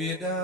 บิดา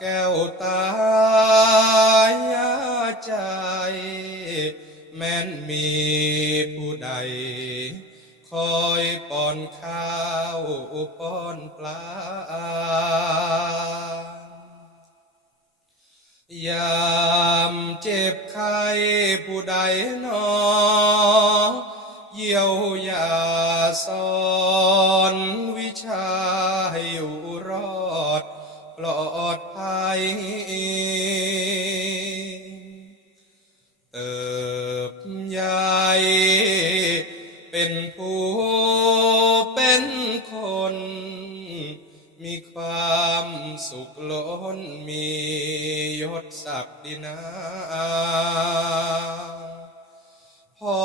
แก้วตายาใจ แม้นมีผู้ใด คอยป้อนข้าวป้อนปลา ยามเจ็บไข้ผู้ใดนอเยียวยาสอ ความสุขล้นมียศศักดินาพ่อ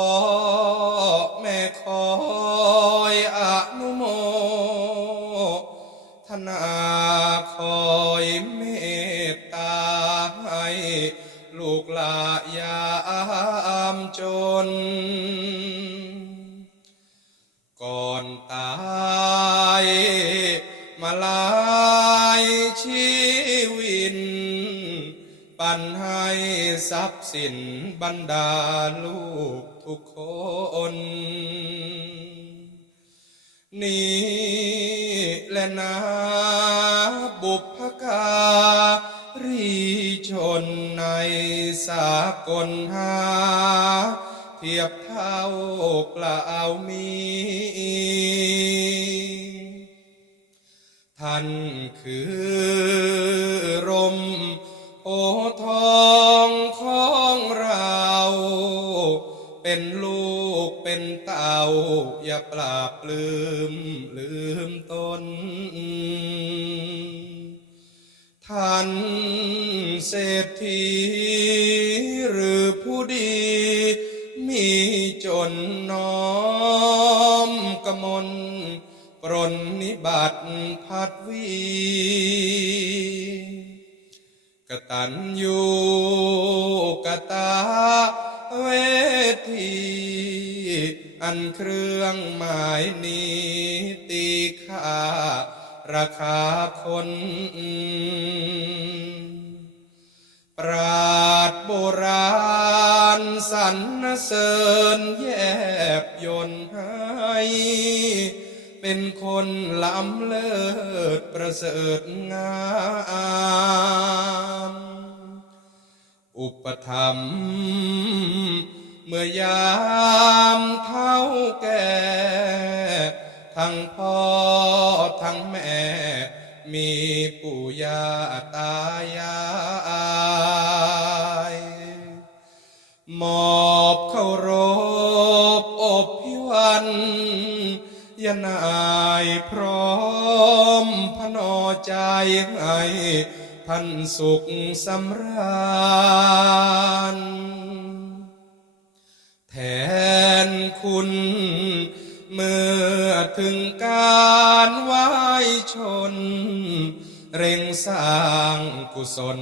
แม่คอยอนุโมทนาคอยเมตตาให้ลูกหลายามจน ทรัพย์สินบรรดาลูกทุกคน นี่และนะบุพการีชนในสากลหา เทียบเท่ากล่าวมีท่านคือ เป็นลูกเป็นเต่า อย่าปราบลืมลืมตน ท่านเศรษฐีหรือผู้ดี มีจนน้อมกมลปรนนิบัติพัดวีกตัญญูกตา เวที อันเครื่องหมายนี้ตีค่าราคาคนปราดโบราณสรรเสริญแยบยนให้ เป็นคนล้ำเลิศประเสริฐงาม อุปธรรม เมื่อยามเท่าแก่ ทั้งพ่อทั้งแม่ มีปู่ย่าตายายมอบเคารพอบพิวันยนายพร้อมพนอใจให้ ท่านสุขสำราญ แทนคุณ เมื่อถึงการไหวชน เร่งสร้างกุศล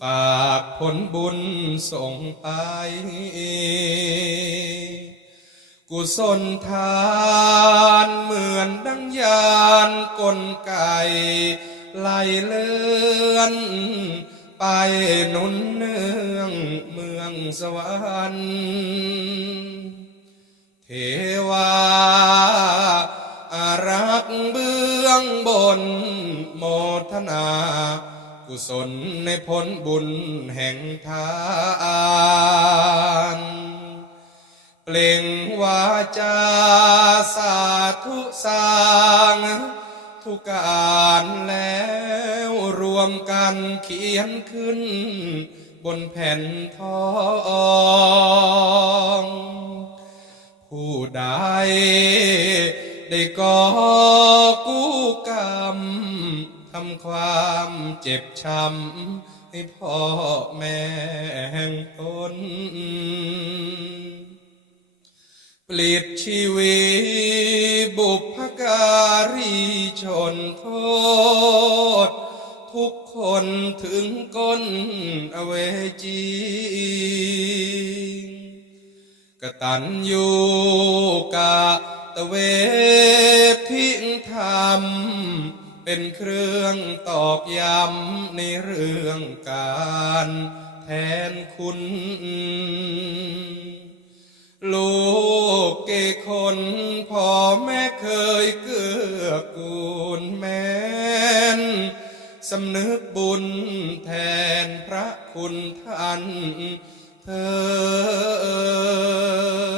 ฝากผลบุญส่งไป กุศลทานเหมือนดังยานกลไก ไหลเลื่อน ไปหนุนเนืองเมืองสวรรค์เทวาอารักเบื้องบนโมทนา กุศลในผลบุญแห่งทานเปล่งวาจาสาธุสร้าง ทุกการแล้วรวมกันเขียนขึ้น บนแผ่นทองผู้ใดได้ก่อกู้กรรมทำความเจ็บช้ำให้พ่อแม่แห่งตน ปลิดชีวิตบุพการีชนโทษ ทุกคนถึงก้นอเวจีกตันยูกะตะเวทิงธรรม เป็นเครื่องตอกย้ำในเรื่องการแทนคุณ ลูกเกคนพ่อแม่เคยเกื้อกูลแมนสำนึกบุญแทนพระคุณท่านเธอ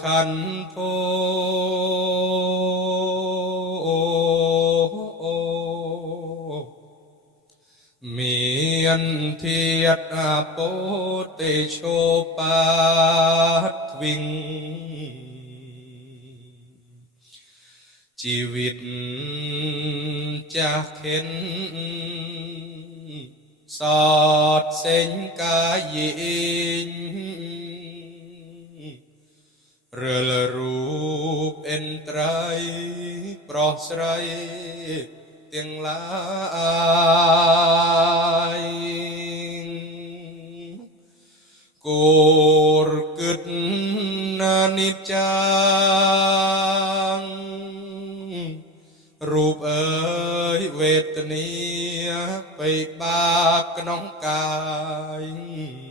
ขันโทมียนเทียดอาโปเตโชปาทวิง ชีวิตจะเข็นสอดเส้นกายยิง រលរូបអិនត្រៃប្រោះស្រីទាំងឡាយគូរគិតណានិច្ចាងរូបអើយវេទនាបិបាកក្នុងកាយ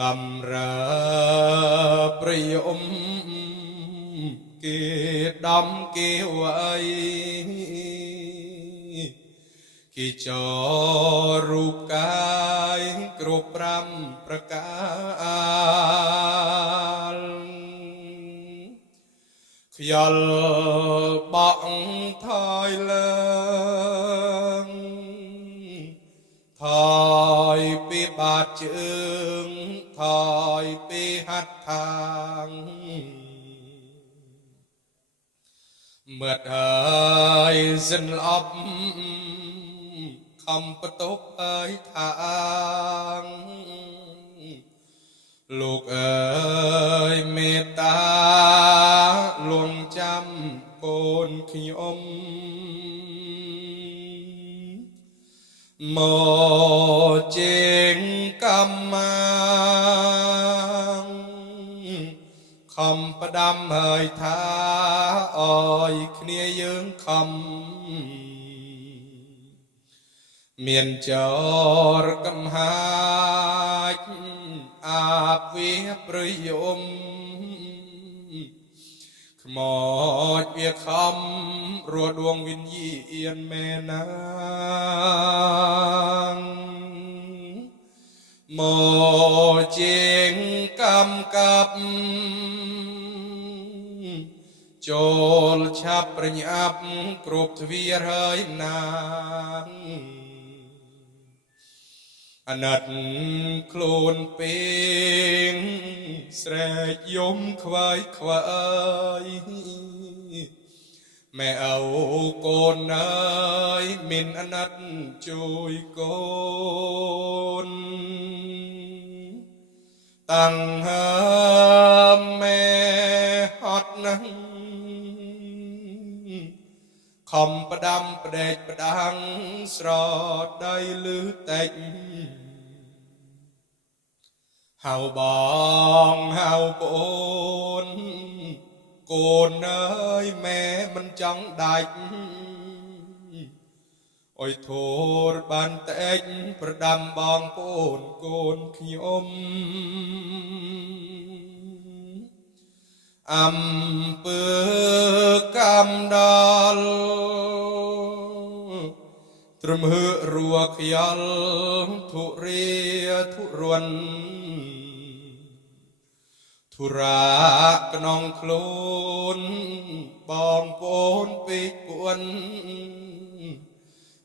បំរើព្រិយអ៊ំគេដំគេវអីគេចរូបកាយគ្រប់5ប្រការខ្យល់បក់ថយឡើងថយពីបាតជើង กายปิหัดทางเมื่อเอ่ยสินลบคำประตบเอ่ยทางลูกเอ๋ยเมตตาลวงจำโกนขยมโมเจงกำมัง ដាំហើយថាអើយគ្នាយើងខំមានចរកំហាចអាបវាប្រយុំខ្មោចវាខំរដួងវិញ្ញីអៀនមែនណាមកជាងកម្មកាប់ ចូលឆាប់ប្រញាប់គ្រប់ទ្វារហើយណាអណិតខ្លួនពេងស្រែកយំខ្វាយខ្វាយម៉ែអោកូនអើយមានអណិតជួយកូនតាំងហើយ ខំផ្ដាំផ្ដេកផ្ដាំងស្រដៃលឺតែកហៅបងហៅប្អូនកូនអើយម៉ែមិនចង់ដាច់អុយធូរបានតែកប្រដាំបងប្អូនកូនខ្ញុំ อำเภอกำดลตรมหือรัวขยัลทุเรียทุรวนทุรากนองโคลนบองโปนปีกวน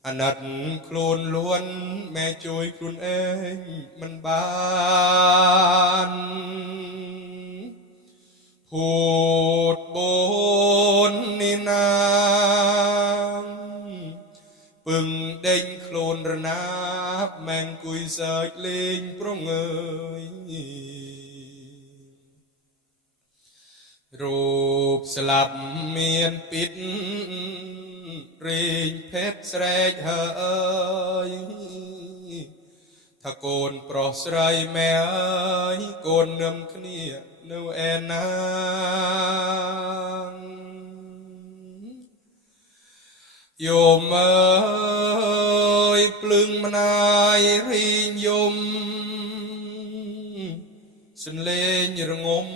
อนัดโคลนล้วน แม่จุยคุณเองมันบาน ហូតបូននេះណាងពឹងដេញខ្លួនរណាបមិនគួយសើចលេងប្រងើយរូបស្លាប់មានពិតរែងភេទស្រែកហើយថាកូនប្រុសស្រីមែអើយកូននឹមគ្នា នៅឯណាយមអើយភ្លឹងម្នាយរីងយមសន្លេងរងំ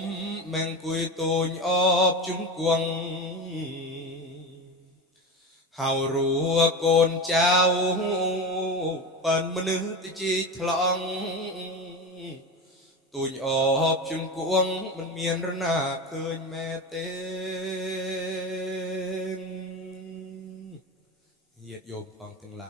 មង្គួយតូនអបជុំគង់ហៅរួកូនចៅប៉ានមនុស្សទីជីថ្លង់ ទូញអបជុនគួងមិនមានរណាឃើញមែទេញាតិយោមផងទាំងឡាយ